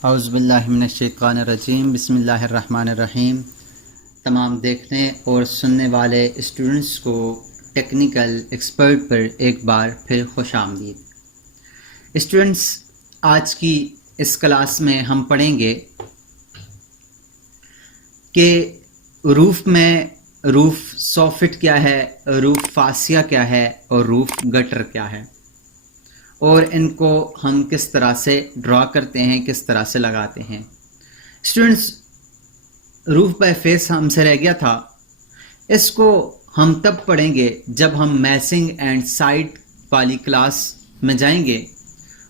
औज़ुबिल्लाहिमिनश्शैतानिर्रजीम बिस्मिल्लाहिर्रहमानिर्रहीम। तमाम देखने और सुनने वाले स्टूडेंट्स को टेक्निकल एक्सपर्ट पर एक बार फिर खुशामदीद। स्टूडेंट्स, आज की इस क्लास में हम पढ़ेंगे कि रूफ़ में रूफ़ सॉफिट क्या है, रूफ़ फासिया क्या है और रूफ़ गटर क्या है, और इनको हम किस तरह से ड्रा करते हैं, किस तरह से लगाते हैं। स्टूडेंट्स, रूफ बाय फेस हमसे रह गया था। इसको हम तब पढ़ेंगे जब हम मैसिंग एंड साइड वाली क्लास में जाएंगे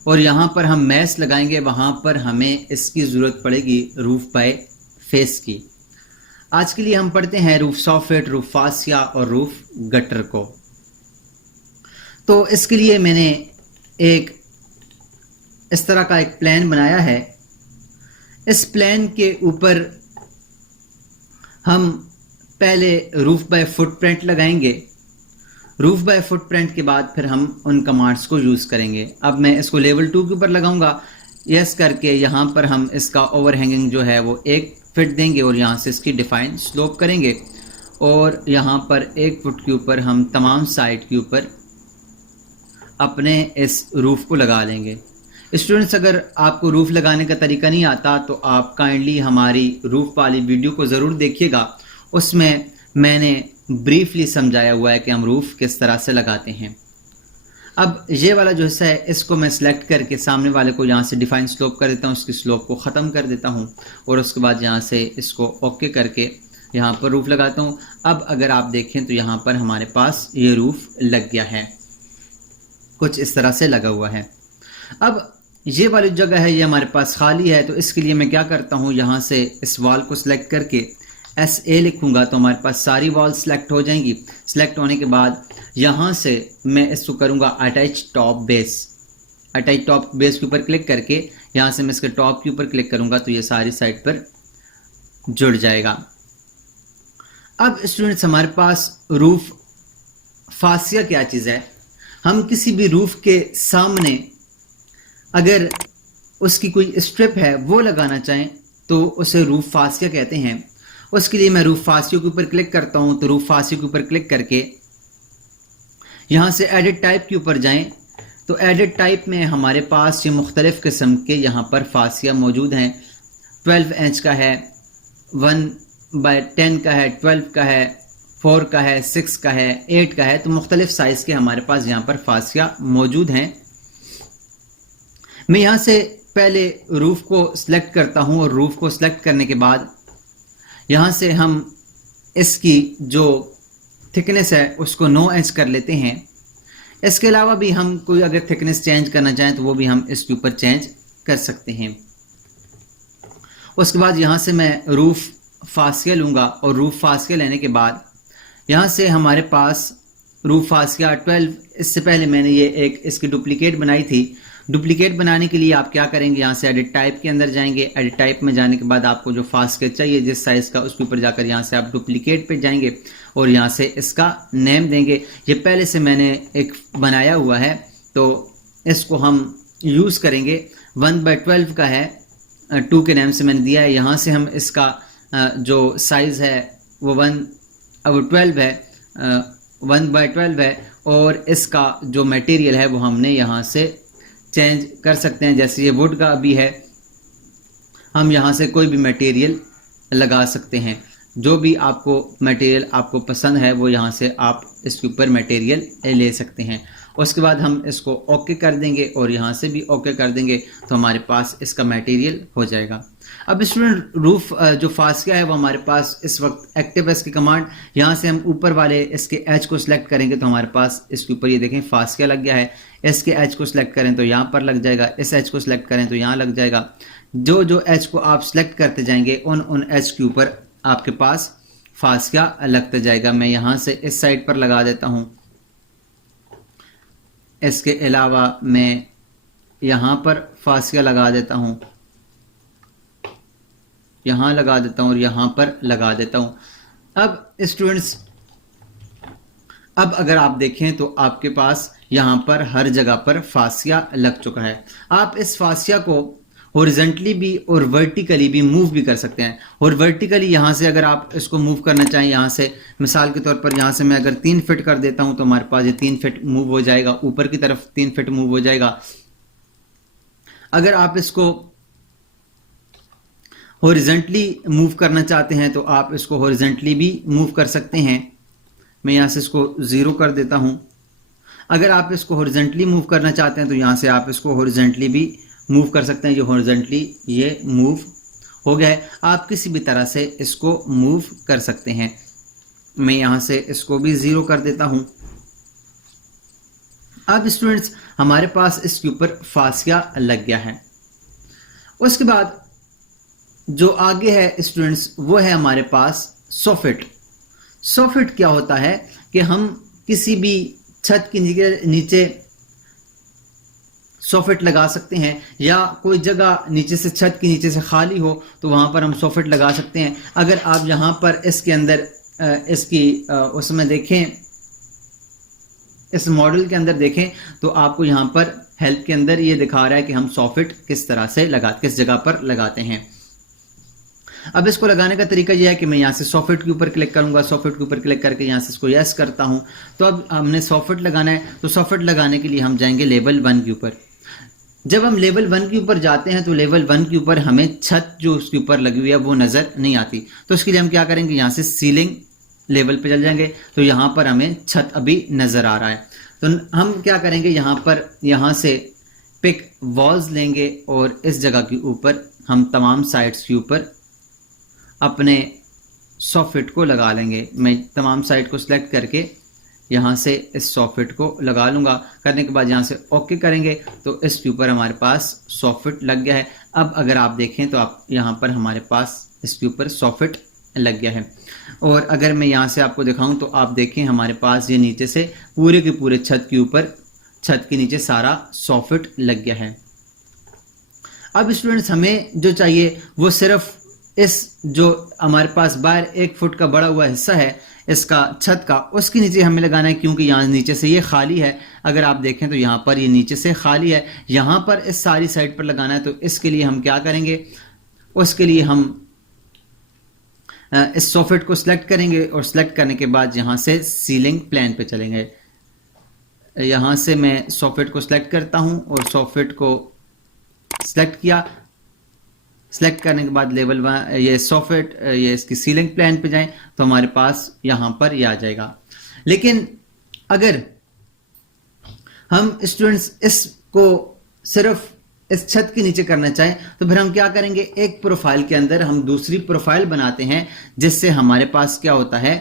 और यहाँ पर हम मैस लगाएंगे, वहाँ पर हमें इसकी ज़रूरत पड़ेगी रूफ बाय फेस की। आज के लिए हम पढ़ते हैं रूफ सॉफिट, रूफ फासिया और रूफ गटर को। तो इसके लिए मैंने एक इस तरह का एक प्लान बनाया है। इस प्लान के ऊपर हम पहले रूफ बाय फुटप्रिंट लगाएंगे। रूफ बाय फुटप्रिंट के बाद फिर हम उन कमांड्स को यूज़ करेंगे। अब मैं इसको लेवल 2 के ऊपर लगाऊंगा। यस करके यहाँ पर हम इसका ओवरहैंगिंग जो है वो 1 फीट देंगे और यहाँ से इसकी डिफाइन स्लोप करेंगे और यहाँ पर 1 फुट के ऊपर हम तमाम साइड के ऊपर अपने इस रूफ़ को लगा लेंगे। स्टूडेंट्स, अगर आपको रूफ़ लगाने का तरीका नहीं आता तो आप काइंडली हमारी रूफ़ वाली वीडियो को ज़रूर देखिएगा। उसमें मैंने ब्रीफली समझाया हुआ है कि हम रूफ़ किस तरह से लगाते हैं। अब ये वाला जो हिस्सा है इसको मैं सिलेक्ट करके सामने वाले को यहाँ से डिफाइन स्लोप कर देता हूँ, उसकी स्लोप को ख़त्म कर देता हूँ और उसके बाद यहाँ से इसको ओके करके यहाँ पर रूफ़ लगाता हूँ। अब अगर आप देखें तो यहाँ पर हमारे पास ये रूफ़ लग गया है, कुछ इस तरह से लगा हुआ है। अब ये वाली जगह है ये हमारे पास खाली है, तो इसके लिए मैं क्या करता हूँ, यहाँ से इस वॉल को सिलेक्ट करके SA लिखूंगा तो हमारे पास सारी वॉल सिलेक्ट हो जाएंगी। सिलेक्ट होने के बाद यहाँ से मैं इसको करूँगा attach top base. Attach top base के ऊपर क्लिक करके यहाँ से मैं इसके टॉप के ऊपर क्लिक करूँगा तो ये सारी साइड पर जुड़ जाएगा। अब स्टूडेंट्स, हमारे पास रूफ फासिया क्या चीज़ है। हम किसी भी रूफ के सामने अगर उसकी कोई स्ट्रिप है वो लगाना चाहें तो उसे रूफ फासिया कहते हैं। उसके लिए मैं रूफ फासिया के ऊपर क्लिक करता हूं, तो रूफ फासिया के ऊपर क्लिक करके यहाँ से एडिट टाइप के ऊपर जाएं तो एडिट टाइप में हमारे पास ये मुख्तलिफ़ किस्म के यहाँ पर फासिया मौजूद हैं। 12 इंच का है, 1/10 का है, 12 का है, 4 का है, 6 का है, 8 का है, तो मुख्तलिफ साइज़ के हमारे पास यहाँ पर फासिया मौजूद हैं। मैं यहाँ से पहले रूफ़ को सिलेक्ट करता हूँ और रूफ़ को सिलेक्ट करने के बाद यहाँ से हम इसकी जो थिकनेस है उसको 9 इंच कर लेते हैं। इसके अलावा भी हम कोई अगर थिकनेस चेंज करना चाहें तो वो भी हम इसके ऊपर चेंज कर सकते हैं। उसके बाद यहाँ से मैं रूफ़ फासिया लूँगा और रूफ़ फासिया लेने के बाद यहाँ से हमारे पास रूफ फासिया 12, इससे पहले मैंने ये एक इसकी डुप्लीकेट बनाई थी। डुप्लीकेट बनाने के लिए आप क्या करेंगे, यहाँ से एडिट टाइप के अंदर जाएंगे। एडिट टाइप में जाने के बाद आपको जो फासिया चाहिए जिस साइज़ का, उसके ऊपर जाकर यहाँ से आप डुप्लीकेट पे जाएंगे और यहाँ से इसका नेम देंगे। ये पहले से मैंने एक बनाया हुआ है तो इसको हम यूज़ करेंगे। 1/12 का है, 2 के नेम से मैंने दिया है। यहाँ से हम इसका जो साइज़ है वो 12 है, 1/12 है और इसका जो मटेरियल है वो हमने यहाँ से चेंज कर सकते हैं। जैसे ये वुड का अभी है, हम यहाँ से कोई भी मटेरियल लगा सकते हैं। जो भी आपको मटेरियल आपको पसंद है वो यहाँ से आप इसके ऊपर मटेरियल ले सकते हैं। उसके बाद हम इसको ओके कर देंगे और यहाँ से भी ओके कर देंगे तो हमारे पास इसका मटेरियल हो जाएगा। अब स्टूडेंट, रूफ जो फासिया है वो हमारे पास इस वक्त एक्टिव है। इसकी कमांड यहाँ से हम ऊपर वाले इसके एच को सिलेक्ट करेंगे तो हमारे पास इसके ऊपर ये देखें फासिया लग गया है। इसके एच को सिलेक्ट करें तो यहाँ पर लग जाएगा, इस एच को सिलेक्ट करें तो यहाँ लग जाएगा। जो जो एच को आप सिलेक्ट करते जाएंगे उन एच के ऊपर आपके पास फासिया लगता जाएगा। मैं यहाँ से इस साइड पर लगा देता हूँ। इसके अलावा मैं यहाँ पर फासिया लगा देता हूँ, यहाँ लगा देता हूँ और यहाँ पर लगा देता हूँ। अब स्टूडेंट्स, अब अगर आप देखें तो आपके पास यहाँ पर हर जगह पर फासिया लग चुका है। आप इस फासिया को हॉरिजॉन्टली भी और वर्टिकली भी मूव भी कर सकते हैं। और वर्टिकली यहाँ से अगर आप इसको मूव करना चाहें, यहाँ से मिसाल के तौर पर यहाँ से मैं अगर 3 फीट कर देता हूँ तो हमारे पास ये 3 फीट मूव हो जाएगा, ऊपर की तरफ 3 फीट मूव हो जाएगा। अगर आप इसको हॉरिजॉन्टली मूव करना चाहते हैं तो आप इसको हॉरिजॉन्टली भी मूव कर सकते हैं। मैं यहाँ से इसको 0 कर देता हूँ। अगर आप इसको हॉरिजॉन्टली मूव करना चाहते हैं तो यहाँ से आप इसको हॉरिजॉन्टली भी मूव कर सकते हैं। जो हॉरिजॉन्टली ये मूव हो गया है, आप किसी भी तरह से इसको मूव कर सकते हैं। मैं यहाँ से इसको भी 0 कर देता हूँ। अब स्टूडेंट्स हमारे पास इसके ऊपर फासिया लग गया है। उसके बाद जो आगे है स्टूडेंट्स वो है हमारे पास सॉफिट। सॉफिट क्या होता है कि हम किसी भी छत के नीचे सॉफिट लगा सकते हैं, या कोई जगह नीचे से छत के नीचे से खाली हो तो वहां पर हम सॉफिट लगा सकते हैं। अगर आप यहाँ पर इसके अंदर इसकी उसमें देखें, इस मॉडल के अंदर देखें तो आपको यहाँ पर हेल्प के अंदर ये दिखा रहा है कि हम सॉफिट किस तरह से किस जगह पर लगाते हैं। अब इसको लगाने का तरीका यह है कि मैं यहाँ से सॉफिट के ऊपर क्लिक करूंगा, सॉफिट के ऊपर क्लिक करके यहाँ से इसको यस करता हूँ। तो अब हमने सॉफिट लगाना है, तो सॉफिट लगाने के लिए हम जाएंगे लेवल 1 के ऊपर। जब हम लेवल 1 के ऊपर जाते हैं तो लेवल 1 के ऊपर हमें छत जो उसके ऊपर लगी हुई है वो नज़र नहीं आती। तो इसके लिए हम क्या करेंगे, यहाँ से सीलिंग लेवल पे चल जाएंगे तो यहाँ पर हमें छत अभी नज़र आ रहा है। तो हम क्या करेंगे, यहाँ से पिक वॉल्स लेंगे और इस जगह के ऊपर हम तमाम साइड्स के ऊपर अपने सॉफिट को लगा लेंगे। मैं तमाम साइड को सिलेक्ट करके यहाँ से इस सॉफिट को लगा लूँगा। करने के बाद यहाँ से ओके करेंगे तो इसके ऊपर हमारे पास सॉफिट लग गया है। अब अगर आप देखें तो आप यहाँ पर हमारे पास इसके ऊपर सॉफिट लग गया है। और अगर मैं यहाँ से आपको दिखाऊं तो आप देखें हमारे पास ये नीचे से पूरे के पूरे छत के ऊपर, छत के नीचे सारा सॉफिट लग गया है। अब स्टूडेंट्स हमें जो चाहिए वो सिर्फ इस जो हमारे पास बाहर 1 फुट का बड़ा हुआ हिस्सा है इसका छत का, उसके नीचे हमें लगाना है, क्योंकि यहाँ नीचे से ये खाली है। अगर आप देखें तो यहाँ पर ये नीचे से खाली है, यहाँ पर इस सारी साइड पर लगाना है। तो इसके लिए हम क्या करेंगे, उसके लिए हम इस सॉफिट को सिलेक्ट करेंगे और सिलेक्ट करने के बाद यहाँ से सीलिंग प्लान पे चलेंगे। यहाँ से मैं सॉफिट को सिलेक्ट करता हूँ और सॉफिट को सिलेक्ट किया। सिलेक्ट करने के बाद लेवल 1 ये सॉफिट ये इसकी सीलिंग प्लान पे जाएं तो हमारे पास यहाँ पर ये आ जाएगा। लेकिन अगर हम स्टूडेंट्स इसको सिर्फ इस छत के नीचे करना चाहें तो फिर हम क्या करेंगे, एक प्रोफाइल के अंदर हम दूसरी प्रोफाइल बनाते हैं, जिससे हमारे पास क्या होता है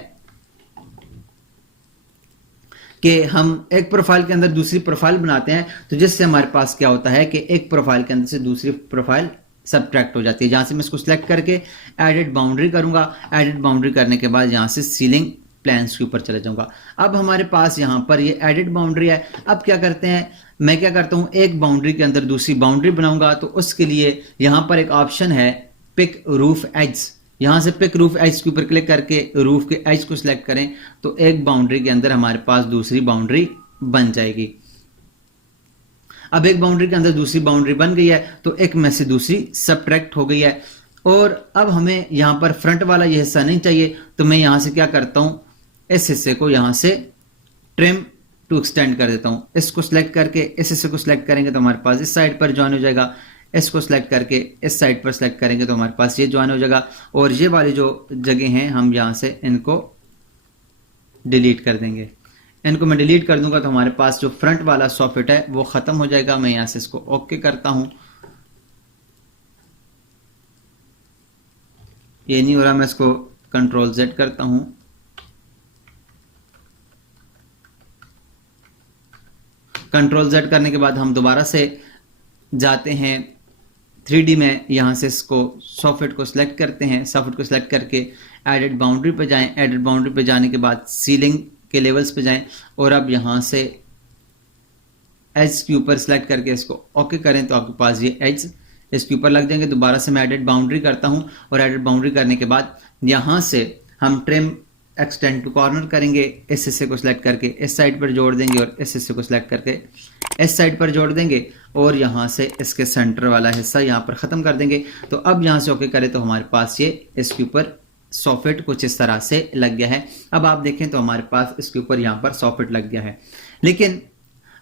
कि हम एक प्रोफाइल के अंदर दूसरी प्रोफाइल बनाते हैं, तो जिससे हमारे पास क्या होता है कि एक प्रोफाइल के अंदर से दूसरी प्रोफाइल सब्ट्रैक्ट हो जाती है। जहां से मैं इसको सिलेक्ट करके एडिट बाउंड्री करूंगा। एडिट बाउंड्री करने के बाद यहां से सीलिंग प्लान्स के ऊपर चले जाऊंगा। अब हमारे पास यहाँ पर ये एडिट बाउंड्री है। अब क्या करते हैं, मैं क्या करता हूँ, एक बाउंड्री के अंदर दूसरी बाउंड्री बनाऊंगा। तो उसके लिए यहाँ पर एक ऑप्शन है पिक रूफ एज। यहाँ से पिक रूफ एज के ऊपर क्लिक करके रूफ के एज को सिलेक्ट करें तो एक बाउंड्री के अंदर हमारे पास दूसरी बाउंड्री बन जाएगी। अब एक बाउंड्री के अंदर दूसरी बाउंड्री बन गई है तो एक में से दूसरी सब्ट्रैक्ट हो गई है। और अब हमें यहाँ पर फ्रंट वाला ये हिस्सा नहीं चाहिए, तो मैं यहाँ से क्या करता हूँ, इस हिस्से को यहाँ से ट्रिम टू एक्सटेंड कर देता हूँ। इसको सिलेक्ट करके इस हिस्से को सिलेक्ट करेंगे तो हमारे पास इस साइड पर ज्वाइन हो जाएगा। इसको सिलेक्ट करके इस साइड पर सिलेक्ट करेंगे तो हमारे पास ये ज्वाइन हो जाएगा। और ये वाली जो जगह हैं हम यहाँ से इनको डिलीट कर देंगे। इनको मैं डिलीट कर दूंगा तो हमारे पास जो फ्रंट वाला सॉफिट है वो खत्म हो जाएगा। मैं यहाँ से इसको ओके करता हूँ। ये नहीं हो रहा, मैं इसको कंट्रोल Z करता हूँ। कंट्रोल Z करने के बाद हम दोबारा से जाते हैं 3D में। यहाँ से इसको सॉफिट को सिलेक्ट करते हैं। सॉफिट को सिलेक्ट करके एडिट बाउंड्री पे जाएं। एडिट बाउंड्री पे जाने के बाद सीलिंग के लेवल्स पे जाएं और अब यहाँ से एज के ऊपर सिलेक्ट करके इसको ओके करें तो आपके पास ये एज इसके ऊपर लग जाएंगे। दोबारा से मैं एडिट बाउंड्री करता हूँ और एडिट बाउंड्री करने के बाद यहाँ से हम ट्रिम एक्सटेंड टू कॉर्नर करेंगे, इस हिस्से को सिलेक्ट करके इस साइड पर जोड़ देंगे और इस हिस्से को सिलेक्ट करके इस साइड पर जोड़ देंगे और यहाँ से इसके सेंटर वाला हिस्सा यहाँ पर ख़त्म कर देंगे। तो अब यहाँ से ओके करें तो हमारे पास ये इसके ऊपर सॉफिट कुछ इस तरह से लग गया है। अब आप देखें तो हमारे पास इसके ऊपर यहाँ पर सॉफिट लग गया है, लेकिन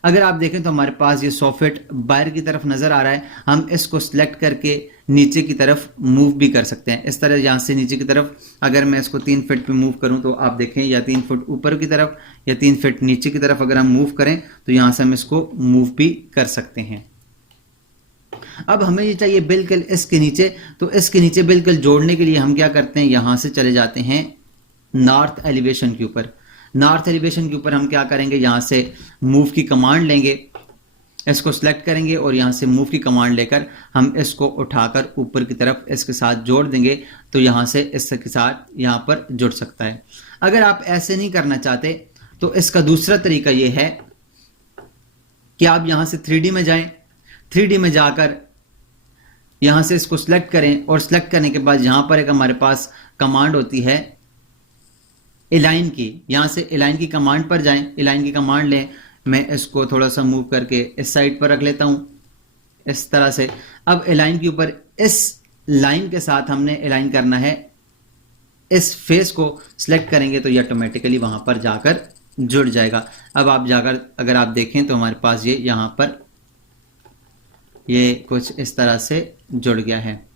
अगर आप देखें तो हमारे पास ये सॉफिट बाहर की तरफ नज़र आ रहा है। हम इसको सिलेक्ट करके नीचे की तरफ मूव भी कर सकते हैं। इस तरह यहाँ से नीचे की तरफ अगर मैं इसको 3 फीट पे मूव करूं तो आप देखें या 3 फुट ऊपर की तरफ या 3 फीट नीचे की तरफ अगर हम मूव करें तो यहाँ से हम इसको मूव भी कर सकते हैं। अब हमें ये चाहिए बिल्कुल इसके नीचे, तो इसके नीचे बिल्कुल जोड़ने के लिए हम क्या करते हैं, यहाँ से चले जाते हैं नॉर्थ एलिवेशन के ऊपर। नॉर्थ एलिवेशन के ऊपर हम क्या करेंगे, यहाँ से मूव की कमांड लेंगे, इसको सिलेक्ट करेंगे और यहाँ से मूव की कमांड लेकर हम इसको उठाकर ऊपर की तरफ इसके साथ जोड़ देंगे तो यहाँ से इसके साथ यहाँ पर जुड़ सकता है। अगर आप ऐसे नहीं करना चाहते तो इसका दूसरा तरीका ये है कि आप यहाँ से 3D में जाएं, 3D में जाकर यहाँ से इसको सिलेक्ट करें और सिलेक्ट करने के बाद यहाँ पर एक हमारे पास कमांड होती है अलाइन की। यहाँ से अलाइन की कमांड पर जाएं, अलाइन की कमांड लें। मैं इसको थोड़ा सा मूव करके इस साइड पर रख लेता हूँ इस तरह से। अब अलाइन के ऊपर इस लाइन के साथ हमने अलाइन करना है, इस फेस को सिलेक्ट करेंगे तो ये ऑटोमेटिकली वहां पर जाकर जुड़ जाएगा। अब आप जाकर अगर आप देखें तो हमारे पास ये यहाँ पर ये कुछ इस तरह से जुड़ गया है।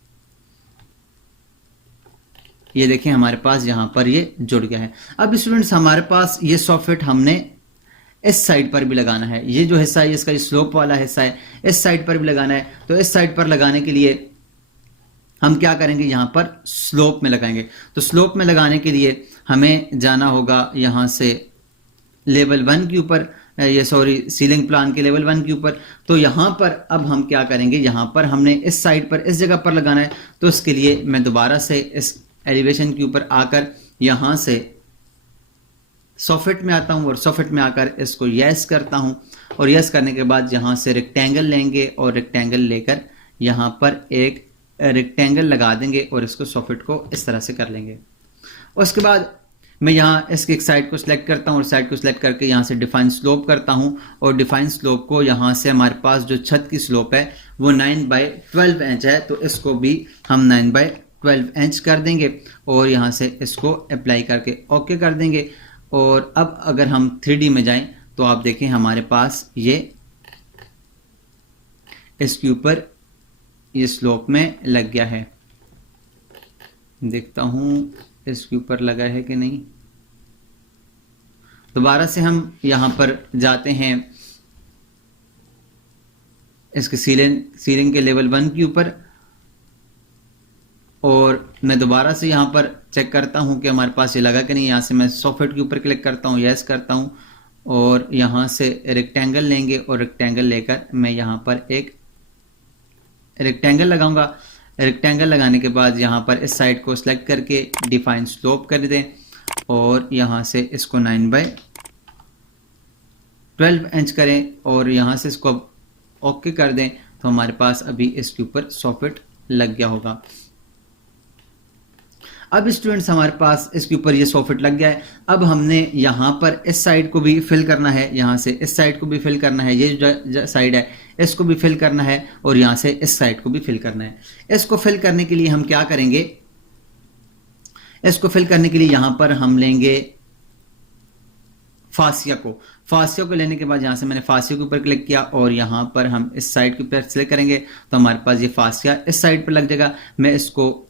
ये देखें हमारे पास यहाँ पर ये जुड़ गया है। अब स्टूडेंट्स हमारे पास ये सॉफिट हमने इस साइड पर भी लगाना है। ये जो हिस्सा है इसका स्लोप वाला हिस्सा है, इस साइड पर भी लगाना है। तो इस साइड पर लगाने के लिए हम क्या करेंगे, यहाँ पर स्लोप में लगाएंगे। तो स्लोप में लगाने के लिए हमें जाना होगा यहाँ से लेवल 1 के ऊपर, ये सॉरी सीलिंग प्लान के लेवल 1 के ऊपर। तो यहाँ पर अब हम क्या करेंगे, यहाँ पर हमने इस साइड पर इस जगह पर लगाना है। तो इसके लिए मैं दोबारा से इस एलिवेशन के ऊपर आकर यहाँ से सॉफिट में आता हूँ और सॉफिट में आकर इसको यस करता हूँ और यस करने के बाद यहाँ से रेक्टेंगल लेंगे और रेक्टेंगल लेकर यहाँ पर एक रेक्टेंगल लगा देंगे और इसको सॉफिट को इस तरह से कर लेंगे। उसके बाद मैं यहाँ इसके एक साइड को सिलेक्ट करता हूँ और साइड को सिलेक्ट करके यहाँ से डिफाइन स्लोप करता हूँ और डिफाइन स्लोप को यहाँ से हमारे पास जो छत की स्लोप है वो 9/12 इंच है, तो इसको भी हम 9/12 इंच कर देंगे और यहाँ से इसको अप्लाई करके ओके कर देंगे। और अब अगर हम 3D में जाएं तो आप देखें हमारे पास ये इसके ऊपर ये स्लोप में लग गया है। देखता हूं इसके ऊपर लगा है कि नहीं। दोबारा से हम यहां पर जाते हैं इसके सीलिंग के लेवल 1 के ऊपर और मैं दोबारा से यहाँ पर चेक करता हूँ कि हमारे पास ये लगा कि नहीं। यहाँ से मैं सॉफिट के ऊपर क्लिक करता हूँ, यस करता हूँ और यहाँ से रेक्टेंगल लेंगे और रेक्टेंगल लेकर मैं यहाँ पर एक रेक्टेंगल लगाऊंगा। रेक्टेंगल लगाने के बाद यहाँ पर इस साइड को सिलेक्ट करके डिफाइन स्लोप कर दें और यहाँ से इसको 9/12 इंच करें और यहाँ से इसको ओके कर दें तो हमारे पास अभी इसके ऊपर सॉफिट लग गया होगा। अब स्टूडेंट्स हमारे पास इसके ऊपर ये सॉफिट लग गया है। अब हमने यहाँ पर इस साइड को भी फिल करना है, यहाँ से इस साइड को भी फिल करना है, ये जो साइड है इसको भी फिल करना है और यहाँ से इस साइड को भी फिल करना है। इसको फिल करने के लिए हम क्या करेंगे, इसको फिल करने के लिए यहाँ पर हम लेंगे फासिया को लेने के बाद यहाँ से मैंने फासिया के ऊपर क्लिक किया और यहाँ पर हम इस साइड के ऊपर सिलेक्ट करेंगे तो हमारे पास ये फासिया इस साइड पर लग जाएगा। मैं इसको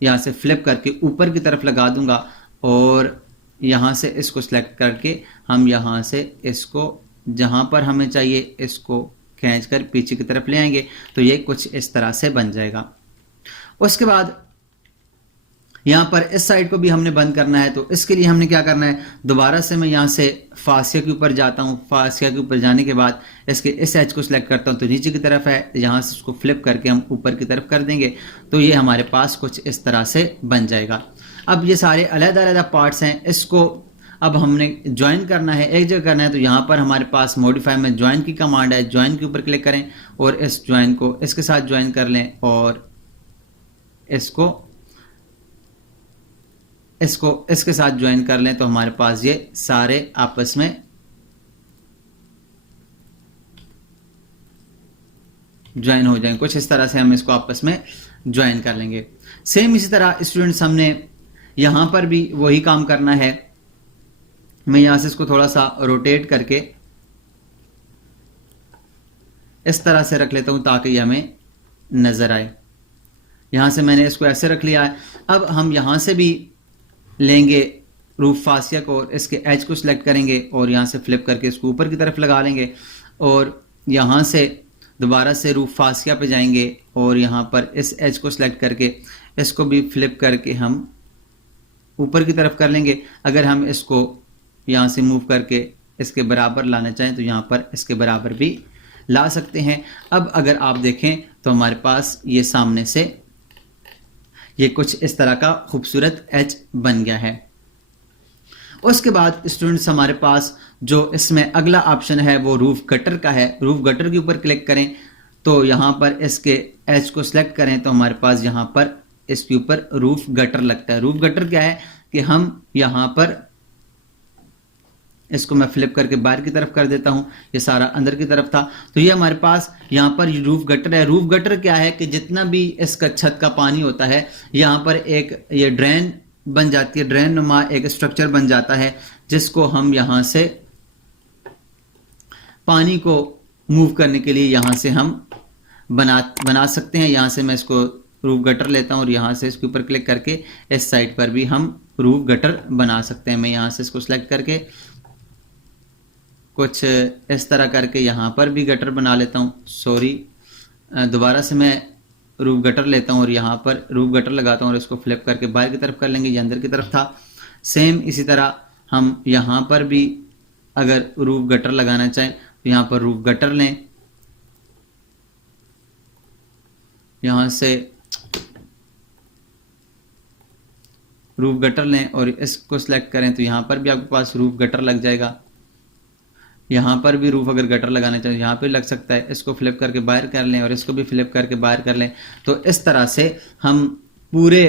यहाँ से फ्लिप करके ऊपर की तरफ लगा दूंगा और यहाँ से इसको सिलेक्ट करके हम यहाँ से इसको जहाँ पर हमें चाहिए इसको खींचकर पीछे की तरफ ले आएंगे तो ये कुछ इस तरह से बन जाएगा। उसके बाद यहाँ पर इस साइड को भी हमने बंद करना है। तो इसके लिए हमने क्या करना है, दोबारा से मैं यहाँ से फासिया के ऊपर जाता हूँ। फासिया के ऊपर जाने के बाद इसके इस एज को सिलेक्ट करता हूँ तो नीचे की तरफ है, यहाँ से उसको फ्लिप करके हम ऊपर की तरफ कर देंगे तो ये हमारे पास कुछ इस तरह से बन जाएगा। अब ये सारे अलग-अलग पार्ट्स हैं, इसको अब हमने ज्वाइन करना है, एक जगह करना है। तो यहाँ पर हमारे पास मॉडिफाई में ज्वाइन की कमांड है, ज्वाइन के ऊपर क्लिक करें और इस ज्वाइन को इसके साथ ज्वाइन कर लें और इसको इसको इसके साथ ज्वाइन कर लें तो हमारे पास ये सारे आपस में ज्वाइन हो जाएंगे। कुछ इस तरह से हम इसको आपस में ज्वाइन कर लेंगे। सेम इसी तरह स्टूडेंट्स हमने यहां पर भी वही काम करना है। मैं यहां से इसको थोड़ा सा रोटेट करके इस तरह से रख लेता हूं ताकि ये हमें नजर आए। यहां से मैंने इसको ऐसे रख लिया है। अब हम यहां से भी लेंगे रूफ फासिया को और इसके एज को सिलेक्ट करेंगे और यहां से फ्लिप करके इसको ऊपर की तरफ लगा लेंगे और यहां से दोबारा से रूफ फासिया पे जाएंगे और यहां पर इस एज को सिलेक्ट करके इसको भी फ्लिप करके हम ऊपर की तरफ कर लेंगे। अगर हम इसको यहां से मूव करके इसके बराबर लाना चाहें तो यहां पर इसके बराबर भी ला सकते हैं। अब अगर आप देखें तो हमारे पास ये सामने से ये कुछ इस तरह का खूबसूरत एज बन गया है। उसके बाद स्टूडेंट्स हमारे पास जो इसमें अगला ऑप्शन है वो रूफ गटर का है। रूफ गटर के ऊपर क्लिक करें तो यहाँ पर इसके एज को सिलेक्ट करें तो हमारे पास यहाँ पर इसके ऊपर रूफ गटर लगता है। रूफ गटर क्या है कि हम यहाँ पर इसको मैं फ्लिप करके बाहर की तरफ कर देता हूं, ये सारा अंदर की तरफ था। तो ये हमारे पास यहाँ पर रूफ गटर है। रूफ गटर क्या है कि जितना भी इसका छत का पानी होता है यहाँ पर एक ये ड्रेन बन जाती है, ड्रेन नुमा एक स्ट्रक्चर बन जाता है जिसको हम यहाँ से पानी को मूव करने के लिए यहाँ से हम बना सकते हैं। यहाँ से मैं इसको रूफ गटर लेता हूँ और यहाँ से इसके ऊपर क्लिक करके इस साइड पर भी हम रूफ गटर बना सकते हैं। मैं यहाँ से इसको सिलेक्ट करके कुछ इस तरह करके यहाँ पर भी गटर बना लेता हूँ। सॉरी, दोबारा से मैं रूफ गटर लेता हूँ और यहाँ पर रूफ गटर लगाता हूँ और इसको फ्लिप करके बाहर की तरफ कर लेंगे, ये अंदर की तरफ था। सेम इसी तरह हम यहाँ पर भी अगर रूफ गटर लगाना चाहें तो यहाँ पर रूफ गटर लें, यहाँ से रूफ गटर लें और इसको सिलेक्ट करें तो यहाँ पर भी आपके पास रूफ गटर लग जाएगा। यहाँ पर भी रूफ अगर गटर लगाना चाहिए यहाँ पे लग सकता है। इसको फ्लिप करके बाहर कर लें और इसको भी फ्लिप करके बाहर कर लें। तो इस तरह से हम पूरे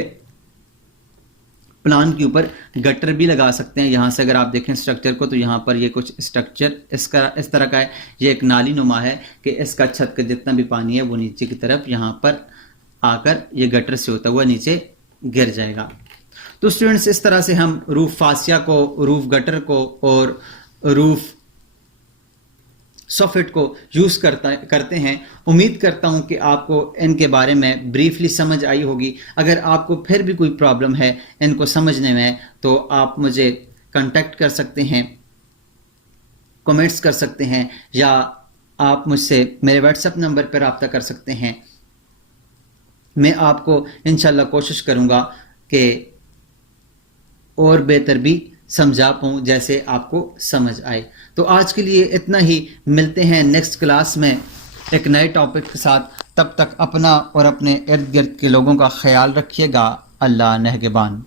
प्लान के ऊपर गटर भी लगा सकते हैं। यहाँ से अगर आप देखें स्ट्रक्चर को तो यहाँ पर ये कुछ स्ट्रक्चर इसका इस तरह का है। ये एक नाली नुमा है कि इसका छत का जितना भी पानी है वो नीचे की तरफ यहाँ पर आकर ये गटर से होता हुआ नीचे गिर जाएगा। तो स्टूडेंट्स इस तरह से हम रूफ फासिया को, रूफ गटर को और रूफ सॉफिट को यूज करते हैं। उम्मीद करता हूं कि आपको इनके बारे में ब्रीफली समझ आई होगी। अगर आपको फिर भी कोई प्रॉब्लम है इनको समझने में तो आप मुझे कांटेक्ट कर सकते हैं, कमेंट्स कर सकते हैं या आप मुझसे मेरे व्हाट्सएप नंबर पर रब्ता कर सकते हैं। मैं आपको इंशाल्लाह कोशिश करूंगा कि और बेहतर भी समझा पाऊँ जैसे आपको समझ आए। तो आज के लिए इतना ही, मिलते हैं नेक्स्ट क्लास में एक नए टॉपिक के साथ। तब तक अपना और अपने इर्द गिर्द के लोगों का ख्याल रखिएगा। अल्लाह नेहगबान।